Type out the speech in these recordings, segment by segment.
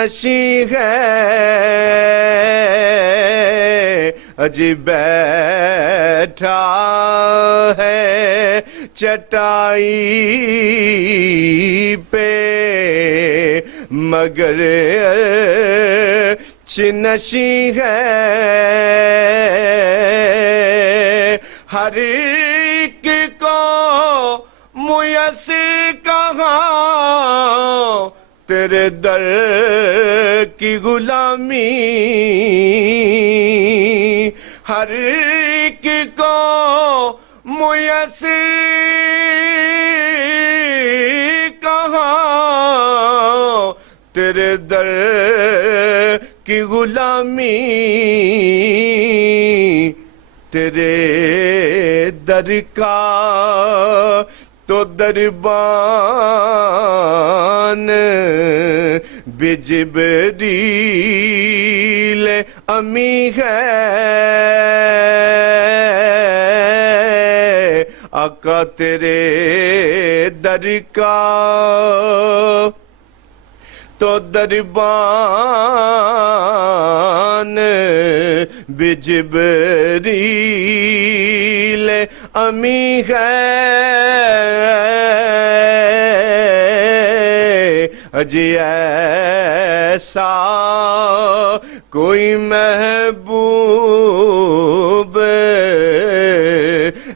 نشی ہے اجی بیٹھا ہے چٹائی پہ مگر نشی ہے ہر ایک کو میسر کہاں تیرے در کی غلامی ہر ایک کو میسر کہاں تیرے در کی غلامی تیرے در کا تو دربان بجبریل امی ہے آقا تیرے در کا تو دربان بجبریل امی ہے اجی ایسا کوئی محبوب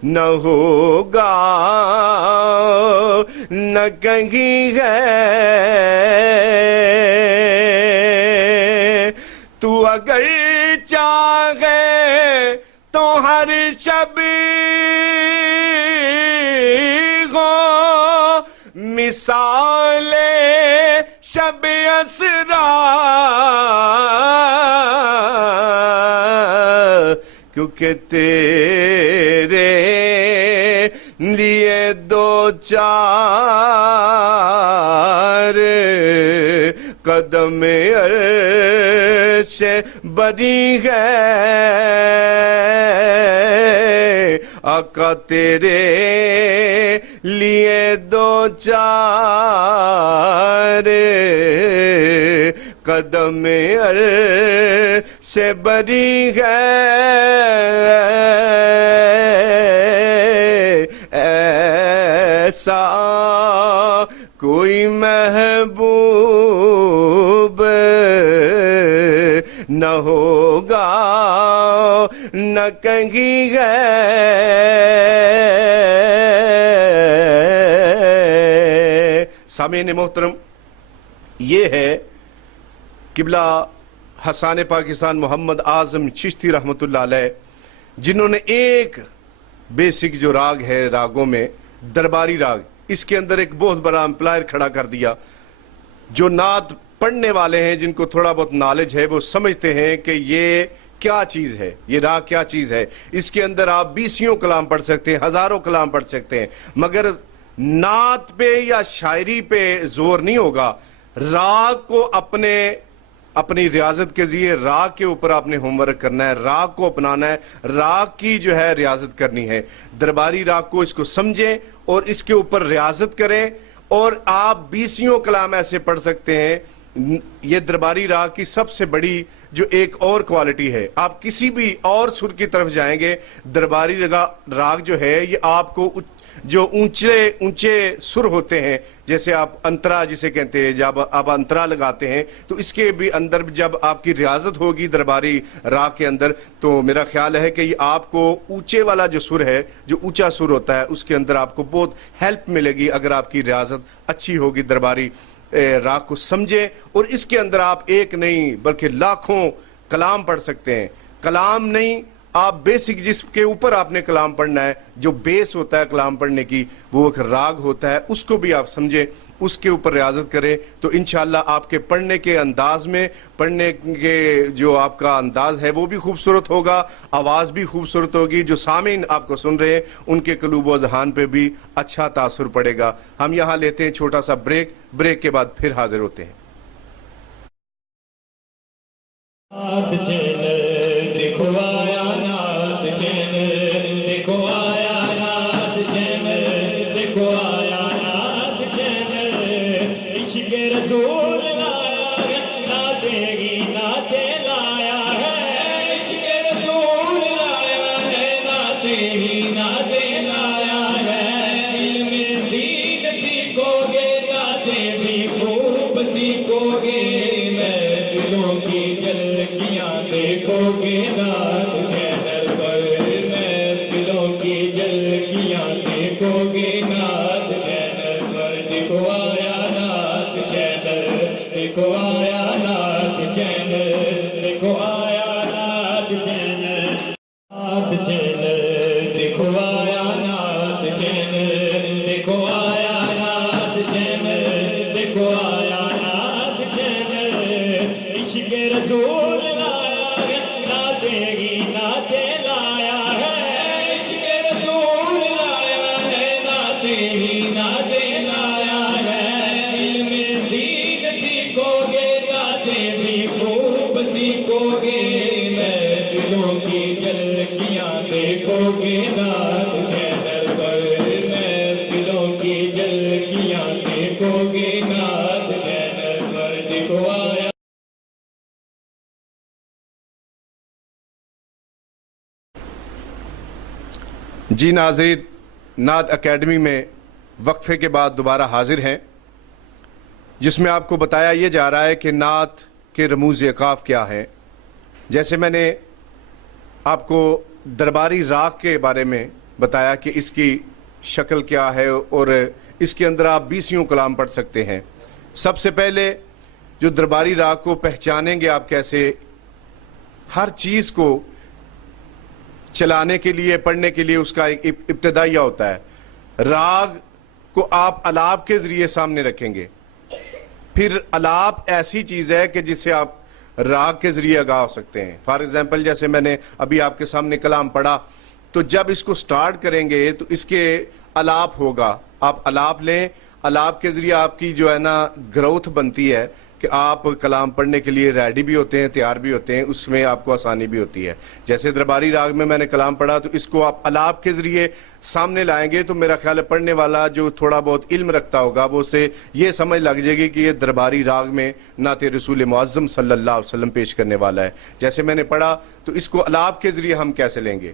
نہ ہوگا نہ کہیں ہے تو اگر چاہے تو ہر شب ہو مثال شب اسرا کیونکہ تیرے لیے دو چار قدم عرش بری ہے آقا تیرے لیے دو چار قدم عرش بری ہے ایسا کوئی محبوب نہ ہوگا نہ کہیں ہے سامعین محترم یہ ہے قبلہ حسان پاکستان محمد اعظم چشتی رحمۃ اللہ علیہ جنہوں نے ایک بیسک جو راگ ہے راگوں میں درباری راگ اس کے اندر ایک بہت بڑا امپلائر کھڑا کر دیا جو نعت پڑھنے والے ہیں جن کو تھوڑا بہت نالج ہے وہ سمجھتے ہیں کہ یہ کیا چیز ہے یہ راگ کیا چیز ہے اس کے اندر آپ بیسیوں کلام پڑھ سکتے ہیں ہزاروں کلام پڑھ سکتے ہیں مگر نعت پہ یا شاعری پہ زور نہیں ہوگا راگ کو اپنی ریاضت کے ذریعے راگ کے اوپر آپ نے ہوم ورک کرنا ہے راگ کو اپنانا ہے راگ کی جو ہے ریاضت کرنی ہے درباری راگ کو اس کو سمجھیں اور اس کے اوپر ریاضت کریں اور آپ بیسیوں کلام ایسے پڑھ سکتے ہیں یہ درباری راگ کی سب سے بڑی جو ایک اور کوالٹی ہے آپ کسی بھی اور سر کی طرف جائیں گے درباری راگ جو ہے یہ آپ کو جو اونچے سر ہوتے ہیں جیسے آپ انترا جسے کہتے ہیں جب آپ انترا لگاتے ہیں تو اس کے بھی اندر جب آپ کی ریاضت ہوگی درباری راگ کے اندر تو میرا خیال ہے کہ یہ آپ کو اونچے والا جو سر ہے جو اونچا سر ہوتا ہے اس کے اندر آپ کو بہت ہیلپ ملے گی اگر آپ کی ریاضت اچھی ہوگی درباری راگ کو سمجھیں اور اس کے اندر آپ ایک نہیں بلکہ لاکھوں کلام پڑھ سکتے ہیں کلام نہیں آپ بیسک جس کے اوپر آپ نے کلام پڑھنا ہے جو بیس ہوتا ہے کلام پڑھنے کی وہ ایک راگ ہوتا ہے اس کو بھی آپ سمجھیں اس کے اوپر ریاضت کریں تو انشاءاللہ آپ کے پڑھنے کے انداز میں پڑھنے کے جو آپ کا انداز ہے وہ بھی خوبصورت ہوگا آواز بھی خوبصورت ہوگی جو سامعین آپ کو سن رہے ہیں ان کے قلوب و اذہان پہ بھی اچھا تاثر پڑے گا ہم یہاں لیتے ہیں چھوٹا سا بریک کے بعد پھر حاضر ہوتے ہیں تیری نعت لایا ہے، عشق رسول لایا ہے، نہ تیری نعت لایا ہے، علم دین سیکھو گے، نعتیں بھی خوب سیکھو گے، محفلوں کی جھلکیاں دیکھو گے نعت چینل پر، محفلوں کی جھلکیاں دیکھو گے نعت چینل پر، دیکھو آیا نعت چینل، دیکھو آیا نعت چینل، دیکھو آیا نعت چینل، نعت چینل، دیکھو آیا نعت چینل، دیکھو آیا نعت چینل، دیکھو آیا نعت چینل، عشق رسول لایا ہے، نہ تیری نعت لایا ہے، عشق رسول لایا ہے، نہ تیری نعت لایا ہے، علم دین سیکھو گے، نعتیں بھی خوب سیکھو گے، محفلوں کی جھلکیاں دیکھو گے نعت چینل پر، محفلوں کی جھلکیاں دیکھو گے نعت چینل پر، دیکھو آیا جی ناظرین، نعت اکیڈمی میں وقفے کے بعد دوبارہ حاضر ہیں، جس میں آپ کو بتایا یہ جا رہا ہے کہ نعت کے رموز اقاف کیا ہے۔ جیسے میں نے آپ کو درباری راگ کے بارے میں بتایا کہ اس کی شکل کیا ہے اور اس کے اندر آپ 20 کلام پڑھ سکتے ہیں۔ سب سے پہلے جو درباری راگ کو پہچانیں گے آپ کیسے، ہر چیز کو چلانے کے لیے، پڑھنے کے لیے اس کا ایک ابتدائیہ ہوتا ہے۔ راگ کو آپ الاپ کے ذریعے سامنے رکھیں گے، پھر الاپ ایسی چیز ہے کہ جسے آپ راگ کے ذریعے آگاہ ہو سکتے ہیں۔ فار ایگزامپل جیسے میں نے ابھی آپ کے سامنے کلام پڑھا، تو جب اس کو سٹارٹ کریں گے تو اس کے الاپ ہوگا، آپ الاپ لیں، الاپ کے ذریعے آپ کی جو ہے نا گروتھ بنتی ہے کہ آپ کلام پڑھنے کے لیے ریڈی بھی ہوتے ہیں، تیار بھی ہوتے ہیں، اس میں آپ کو آسانی بھی ہوتی ہے۔ جیسے درباری راگ میں نے کلام پڑھا تو اس کو آپ الاپ کے ذریعے سامنے لائیں گے تو میرا خیال ہے پڑھنے والا جو تھوڑا بہت علم رکھتا ہوگا وہ اسے یہ سمجھ لگ جائے گی کہ یہ درباری راگ میں نعت رسول معظم صلی اللہ علیہ وسلم پیش کرنے والا ہے۔ جیسے میں نے پڑھا تو اس کو الاپ کے ذریعے ہم کیسے لیں گے؟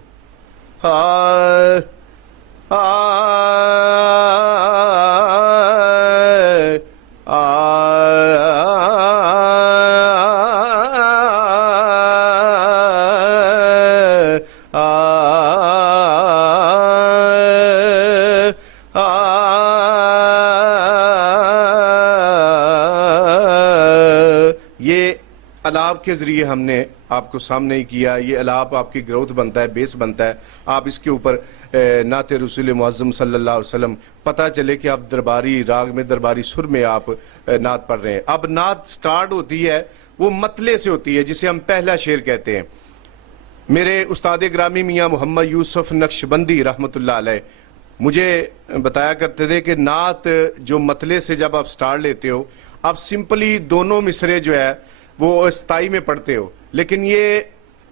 یہ الاپ کے ذریعے ہم نے آپ کو سامنے ہی کیا، یہ الاپ آپ کی گروتھ بنتا ہے، بیس بنتا ہے، آپ اس کے اوپر نعت رسول معظم صلی اللہ علیہ وسلم پتہ چلے کہ آپ درباری راگ میں، درباری سر میں آپ نعت پڑھ رہے ہیں۔ اب نعت سٹارٹ ہوتی ہے وہ مطلع سے ہوتی ہے، جسے ہم پہلا شعر کہتے ہیں۔ میرے استاد گرامی میاں محمد یوسف نقشبندی رحمۃ اللہ علیہ مجھے بتایا کرتے تھے کہ نعت جو مطلع سے جب آپ سٹارٹ لیتے ہو، آپ سمپلی دونوں مصرے جو ہے وہ استائی میں پڑھتے ہو، لیکن یہ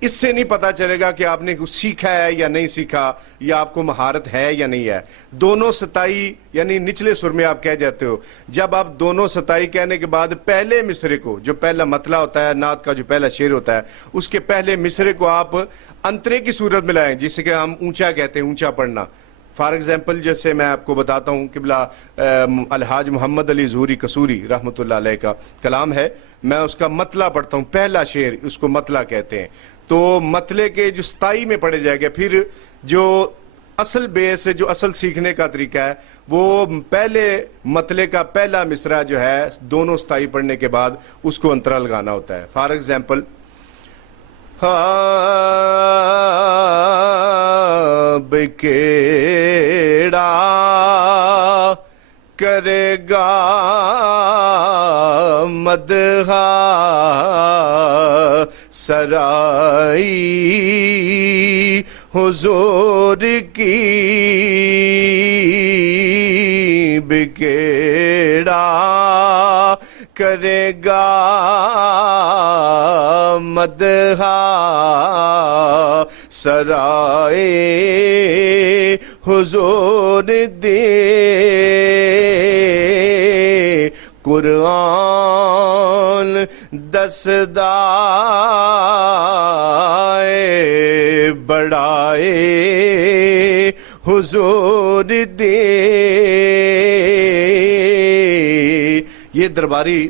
اس سے نہیں پتا چلے گا کہ آپ نے کچھ سیکھا ہے یا نہیں سیکھا، یا آپ کو مہارت ہے یا نہیں ہے۔ دونوں ستائی یعنی نچلے سر میں آپ کہہ جاتے ہو۔ جب آپ دونوں ستائی کہنے کے بعد پہلے مصرے کو، جو پہلا مطلع ہوتا ہے نعت کا، جو پہلا شعر ہوتا ہے، اس کے پہلے مصرے کو آپ انترے کی صورت میں لائیں، جسے کہ ہم اونچا کہتے ہیں، اونچا پڑھنا۔ فار ایگزامپل جیسے میں آپ کو بتاتا ہوں، قبلہ الحاج محمد علی ظہوری قصوری رحمۃ اللہ علیہ کا کلام ہے، میں اس کا مطلع پڑھتا ہوں، پہلا شعر، اس کو مطلع کہتے ہیں۔ تو مطلع کے جو ستائی میں پڑھے جائے گا، پھر جو اصل بیس، جو اصل سیکھنے کا طریقہ ہے، وہ پہلے مطلع کا پہلا مصرع جو ہے دونوں ستائی پڑھنے کے بعد اس کو انترا لگانا ہوتا ہے۔ فار ایگزامپل بکیڑا کرے گا مدحا سرائی حضور کی، بکیڑا کرے گا مدحا سرائے حضور دے، قرآن دسدائے بڑائے حضور دی. یہ درباری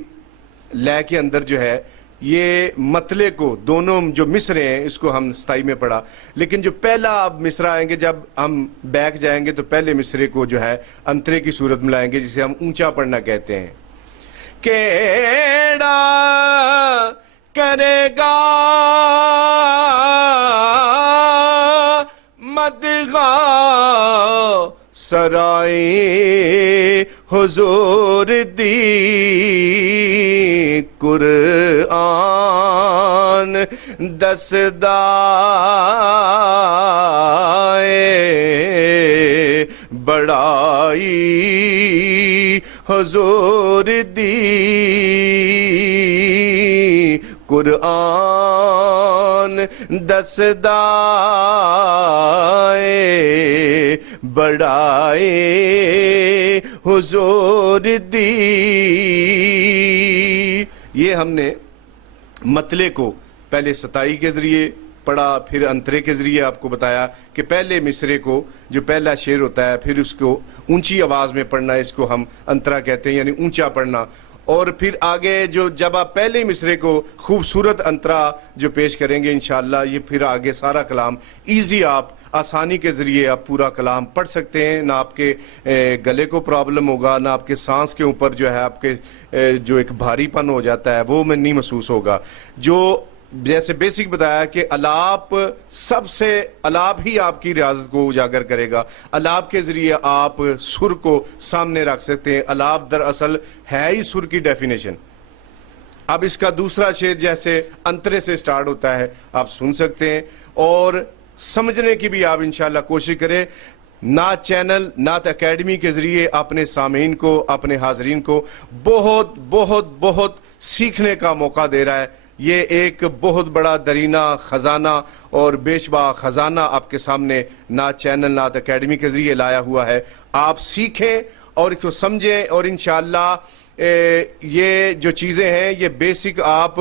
لے کے اندر جو ہے یہ مطلع کو دونوں جو مصرے ہیں اس کو ہم ستائی میں پڑھا، لیکن جو پہلا اب مصرع آئیں گے جب ہم بیک جائیں گے تو پہلے مصرے کو جو ہے انترے کی صورت میں لائیں گے جسے ہم اونچا پڑھنا کہتے ہیں. کیڑا کرے گا مدغا سرائے حضور دی قرآن دسدائے بڑائی حضور دی قرآن دسدائے بڑائے حضور دی. یہ ہم نے مطلع کو پہلے ستائی کے ذریعے پڑھا، پھر انترے کے ذریعے آپ کو بتایا کہ پہلے مصرے کو جو پہلا شعر ہوتا ہے پھر اس کو اونچی آواز میں پڑھنا، اس کو ہم انترا کہتے ہیں یعنی اونچا پڑھنا. اور پھر آگے جو جب آپ پہلے مصرے کو خوبصورت انترا جو پیش کریں گے انشاءاللہ، یہ پھر آگے سارا کلام ایزی آپ آسانی کے ذریعے آپ پورا کلام پڑھ سکتے ہیں. نہ آپ کے گلے کو پرابلم ہوگا، نہ آپ کے سانس کے اوپر جو ہے آپ کے جو ایک بھاری پن ہو جاتا ہے وہ میں نہیں محسوس ہوگا. جو جیسے بیسک بتایا کہ الاپ سب سے الاپ ہی آپ کی ریاضت کو اجاگر کرے گا. الاپ کے ذریعے آپ سر کو سامنے رکھ سکتے ہیں. الاپ دراصل ہے ہی سر کی ڈیفینیشن. اب اس کا دوسرا شعر جیسے انترے سے سٹارٹ ہوتا ہے آپ سن سکتے ہیں اور سمجھنے کی بھی آپ انشاءاللہ کوشش کریں. نعت چینل نعت اکیڈمی کے ذریعے اپنے سامعین کو، اپنے حاضرین کو بہت بہت بہت سیکھنے کا موقع دے رہا ہے. یہ ایک بہت بڑا درینہ خزانہ اور بے شبہ خزانہ آپ کے سامنے نعت چینل نعت اکیڈمی کے ذریعے لایا ہوا ہے. آپ سیکھیں اور اس کو سمجھیں اور انشاءاللہ یہ جو چیزیں ہیں یہ بیسک آپ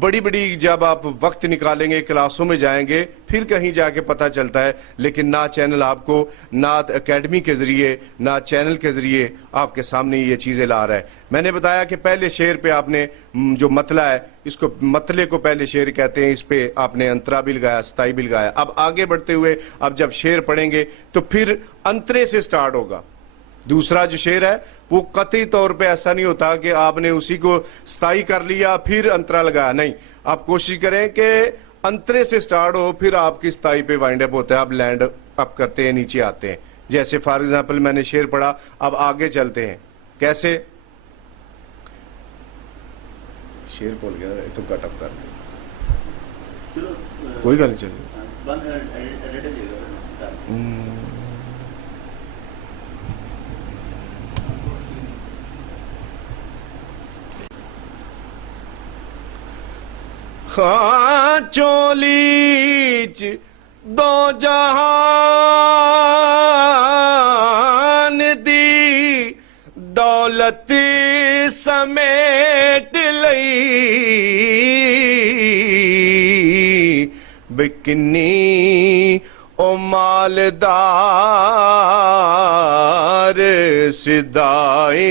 بڑی بڑی جب آپ وقت نکالیں گے کلاسوں میں جائیں گے پھر کہیں جا کے پتہ چلتا ہے، لیکن نعت چینل آپ کو نعت اکیڈمی کے ذریعے نعت چینل کے ذریعے آپ کے سامنے یہ چیزیں لا رہا ہے. میں نے بتایا کہ پہلے شعر پہ آپ نے جو مطلع ہے اس کو مطلع کو پہلے شعر کہتے ہیں، اس پہ آپ نے انترا بھی لگایا، ستائی بھی لگایا. اب آگے بڑھتے ہوئے اب جب شعر پڑھیں گے تو پھر انترے سے سٹارٹ ہوگا. دوسرا جو شعر ہے وہ قطعی طور پہ ایسا نہیں ہوتا کہ آپ نے اسی کو ستائی کر لیا پھر انترا لگایا، نہیں. آپ کوشش کریں کہ انترے سے سٹارٹ ہو پھر آپ کی ستائی پہ وائنڈ اپ ہوتا ہے، آپ لینڈ اپ کرتے ہیں، نیچے آتے ہیں. جیسے فار ایگزامپل میں نے شعر پڑھا، اب آگے چلتے ہیں. کیسے؟ شعر بول گیا تو کٹ اپ کر دیں، کوئی گل نہیں چلے. ہاں چولیچ دو جہان دی دولت سمیٹ لئی بکنی او مالدار صدائے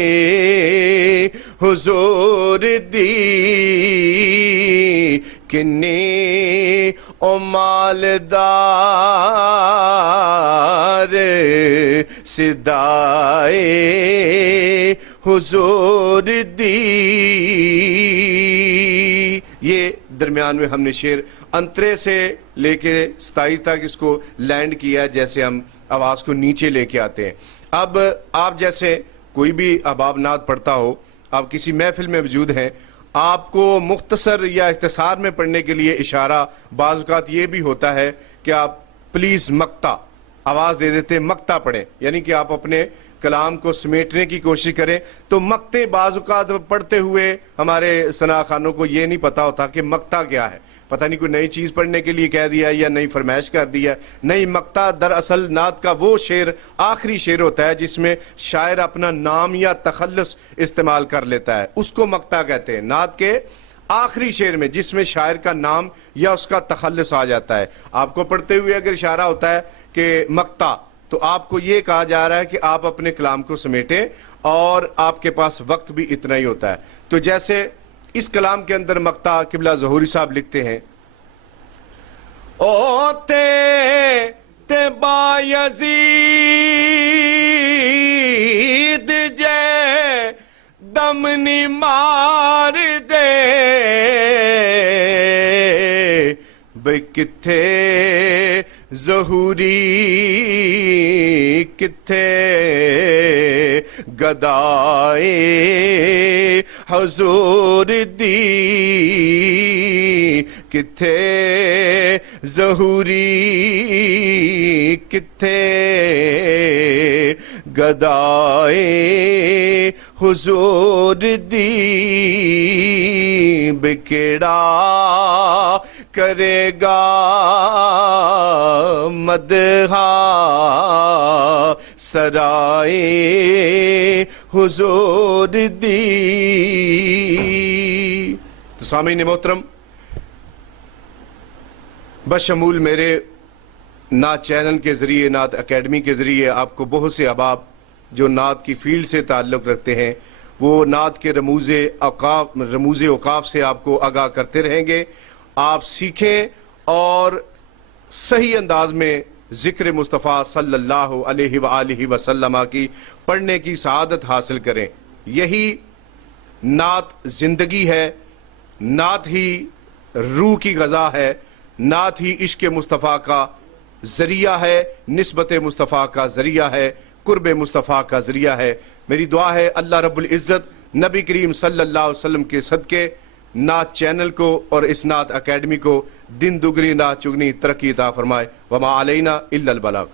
حضور دی کنی او مالدار صدائے حضور دی. یہ درمیان میں ہم نے شعر انترے سے لے کے ستائی تک اس کو لینڈ کیا جیسے ہم آواز کو نیچے لے کے آتے ہیں. اب آپ جیسے کوئی بھی احباب نعت پڑھتا ہو، آپ کسی محفل میں موجود ہیں، آپ کو مختصر یا اختصار میں پڑھنے کے لیے اشارہ بعض اوقات یہ بھی ہوتا ہے کہ آپ پلیز مقطع آواز دے دیتے ہیں، مقطع پڑھیں، یعنی کہ آپ اپنے کلام کو سمیٹنے کی کوشش کریں. تو مقطع بعض اوقات پڑھتے ہوئے ہمارے ثنا خانوں کو یہ نہیں پتا ہوتا کہ مقطع کیا ہے. پتہ نہیں کوئی نئی چیز پڑھنے کے لیے کہہ دیا یا نئی فرمائش کر دیا. نہیں، مقطع دراصل نعت کا وہ شعر آخری شعر ہوتا ہے جس میں شاعر اپنا نام یا تخلص استعمال کر لیتا ہے، اس کو مقطع کہتے ہیں. نعت کے آخری شعر میں جس میں شاعر کا نام یا اس کا تخلص آ جاتا ہے. آپ کو پڑھتے ہوئے اگر اشارہ ہوتا ہے کہ مقطع، تو آپ کو یہ کہا جا رہا ہے کہ آپ اپنے کلام کو سمیٹیں اور آپ کے پاس وقت بھی اتنا ہی ہوتا ہے. تو جیسے اس کلام کے اندر مقطع قبلہ ظہوری صاحب لکھتے ہیں، او تے با یزید جے دم نی مار دے بھئی کتھے ظہوری کتھے گدائے حضور دی کتھے ظہوری کتھے گدائے حضور دی بکڑا کرے گا مدحا سرائے حضور دی. تو سامعین محترم، بشمول میرے نعت چینل کے ذریعے، نعت اکیڈمی کے ذریعے آپ کو بہت سے احباب جو نعت کی فیلڈ سے تعلق رکھتے ہیں وہ نعت کے رموز اوقاف سے آپ کو آگاہ کرتے رہیں گے. آپ سیکھیں اور صحیح انداز میں ذکر مصطفیٰ صلی اللہ علیہ وآلہ وسلم کی پڑھنے کی سعادت حاصل کریں. یہی نعت زندگی ہے، نعت ہی روح کی غذا ہے، نعت ہی عشق مصطفیٰ کا ذریعہ ہے، نسبت مصطفیٰ کا ذریعہ ہے، قرب مصطفیٰ کا ذریعہ ہے. میری دعا ہے اللہ رب العزت نبی کریم صلی اللہ علیہ وسلم کے صدقے نعت چینل کو اور اس نعت اکیڈمی کو دن دگنی رات چگنی ترقی عطا فرمائے. وما علینا الا البلاغ.